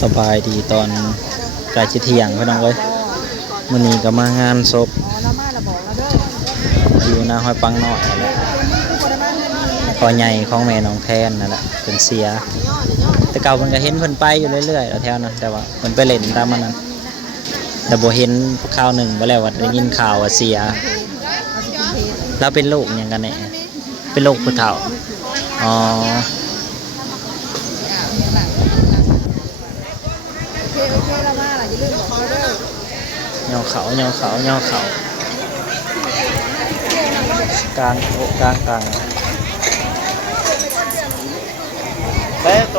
สบายดีตอนใกล้จะเที่ยงพี่น้องเว้ยมื้อนี้ก็มางานศพอยู่หน้าห้อยปังน้อยนั่นแหละพ่อใหญ่ของแม่น้องแทนนั่นแหละเป็นเสียแต่เก่าเพิ่นก็เห็นเพิ่นไปอยู่เรื่อยๆแถวนั้นแต่ว่าเพิ่นไปเล่นตามมันนั้นแต่บ่เห็นข่าวหนึ่งบ่แล้วว่าได้ยินข่าวว่าเสียแล้วเป็นโรคหยังกันแน่เป็นโรคผู้เฒ่าอ๋อเรามาล่ะอย่าลืมบอกเขาเด้อเหาเขากลางเต้โต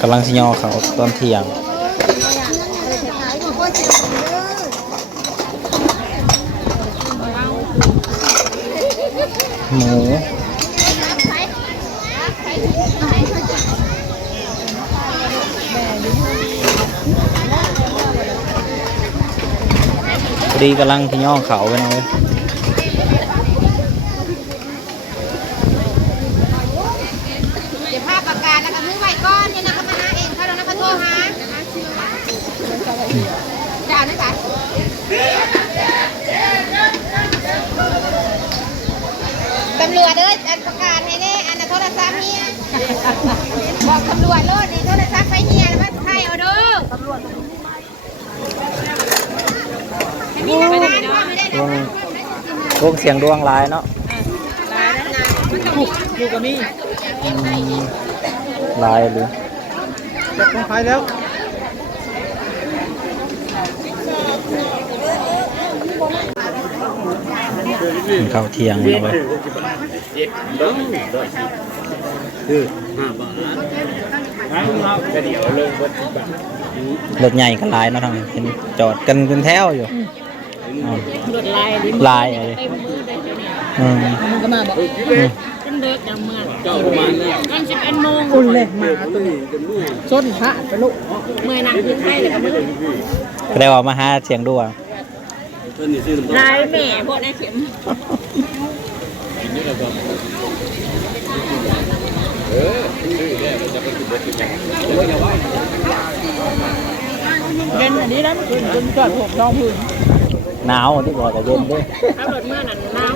กำลังสิยอเขาตอนเที่ยงหมูพอดีกำลังที่ย่อเขาไปนะเว้ยเดี๋ยวภาพประกาศแล้วก็มือไว้ก้อนนี่นะเขามาหาเองเขาลงนะเขาโทรหาจ้าด้วยจ้ะตำรวจอันประกาศให้แน่อันโทรศัพท์เฮียบอกตำรวจโลดนี่โทรศัพท์ไปเฮียแล้วมันใครเอาดูตำรวจวงเสียงดวงลายเนาะดูกับนี่ลายหรือจะต้องไปแล้วเข้าเที่ยงแล้วเว้ยรถใหญ่ก็ลายเนาะทางเห็นจอดกันเป็นแถวอยู่รถลายอะไรมันก็มาบอกเป็นเด็กจำเมื่อเจ้าประมาณนั้น11 โมงคุณเลยมาตัวส้นพระไปลูกเมื่อนั่งยืนให้เลยก็มือก็ได้ว่ามาหาเสียงดวงลายแม่พวกได้เข็มเย็นอันนี้นะคืนจนเกิดผมน้องพื้นหนาวที่บอกแต่เย็นด้วยถ้ารถเมื่อนั้นหนาว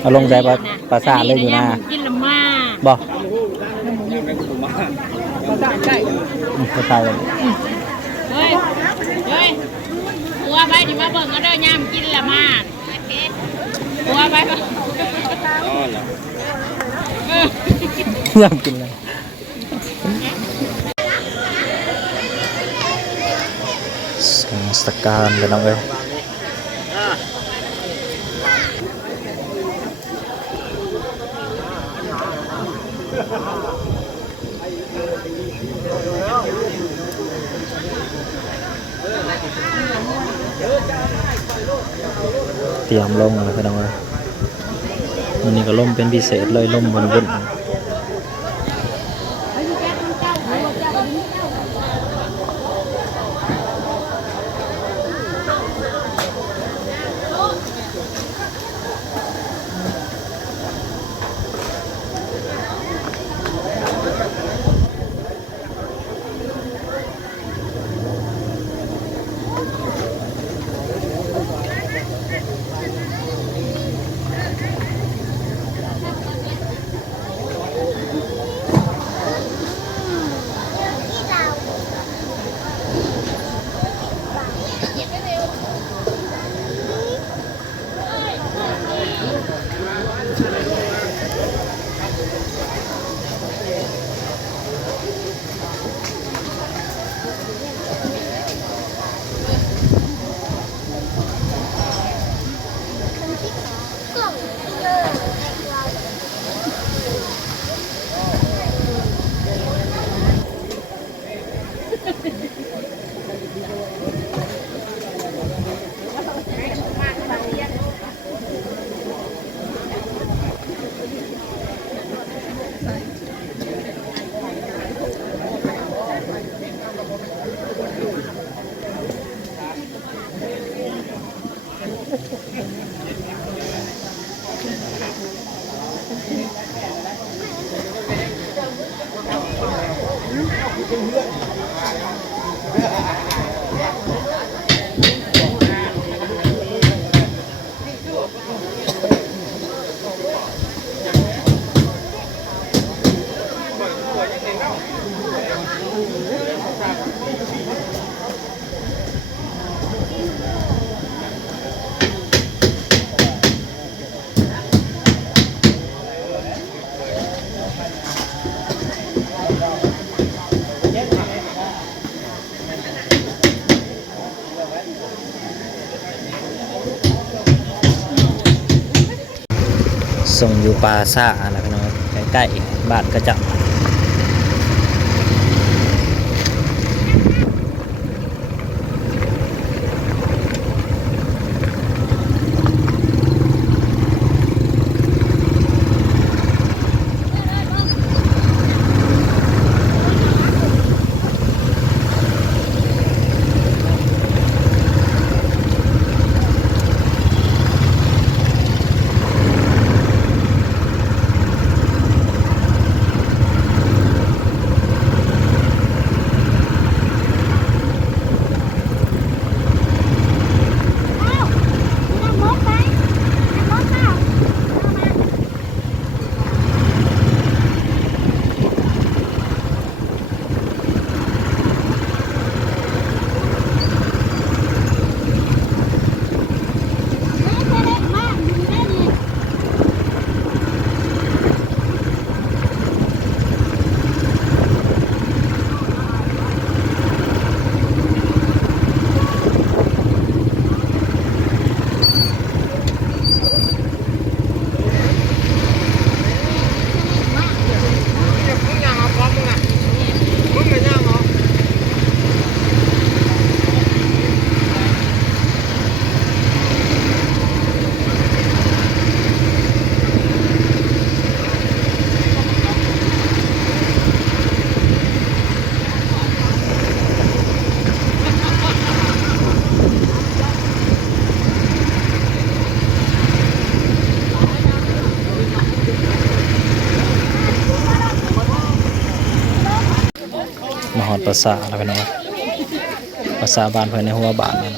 เอาลงใจปลาซาเลยอยู่หน้ากินละมาบอกภาษาใกล้ปลาซาเลยเฮ้ยหัวไปดิมาเบิ่งก็ได้ย่ามกินละมาหัวไปปะย่ามกินเลยสการเลยน้องเอ้ยเตรียมลงแล้วพี่น้องเอ้ยวันนี้ก็ล่มเป็นพิเศษเลยล่มบนบน ส่งอยู่ปาซ่าอะไรพี่น้องใกล้ๆบ้านกระจับมาหอดภาษาแล้วพี่น้องภาษาบ้านเพื่อนในหัวบ้านนั่น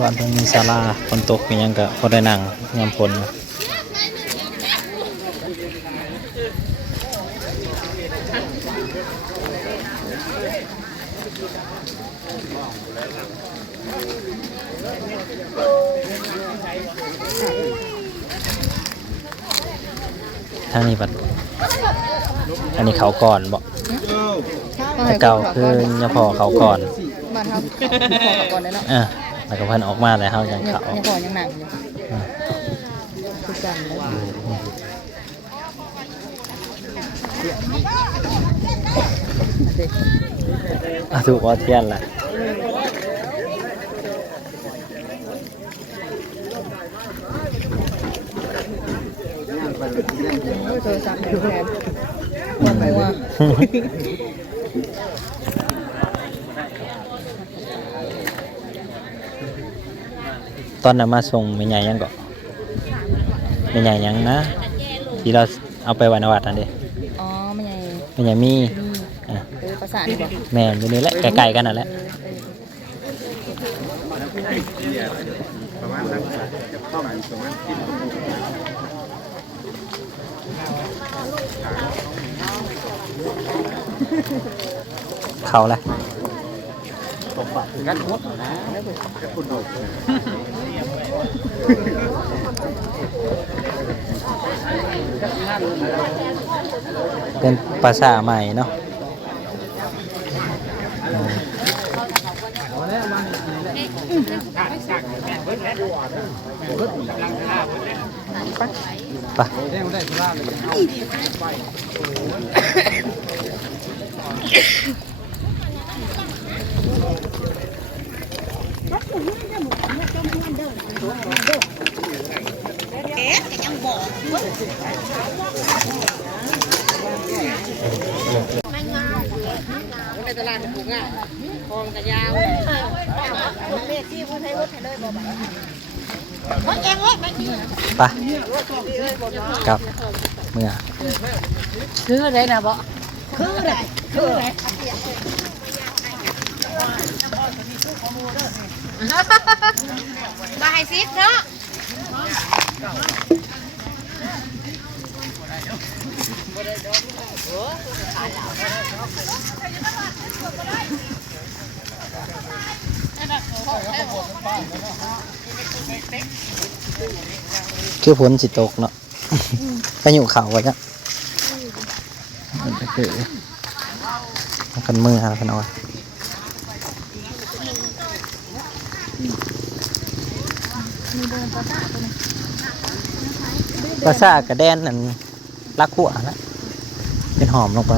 บ้านเพื่อนมีศาลาฝนตกมีหยังก็พอได้นั่งยามฝนทางนี้บัดอันนี้เขาก่อนบอกแต่เก่าคือยาพอเขาก่อน บ้านเฮาขอก่อนได้เนาะ แล้วก็เพิ่นออกมาแล้วเฮายังเขา ยังพอยังหนังอยู่คือกันเลย ถูกว่าเทียนแหละ โทรศัพท์อยู่แทนว่าไปว่า ตอนนั้นมาส่งแม่ใหญ่ยังก็แม่ใหญ่ยังนะที่เราเอาไปไว้ในวัดนั่นดิ อ๋อไม่ใหญ่ แม่ใหญ่มี ประสานดีกว่า แม่อยู่นี่แหละใกล้ๆกันนั่นแหละเขาแหละเป็นภาษาใหม่เนาะในตลาดมันถูกง่ายคลองกันยาวเลขที่ผู้ใช้รถให้เลยบ่บ่รถเองเลยไม่มี ไปครับ เมื่อ คืออะไรนะบ่คืออะไรคืออะไร มาให้ซิกเนาะ คือฝนสิตกเนาะ ไปอยู่เขาไว้จ้ะมันจะคือมันกันมือหากันเอาไว้ปลาซ่ากระแดนนั่นลักขั่วนะเป็นหอมลงไป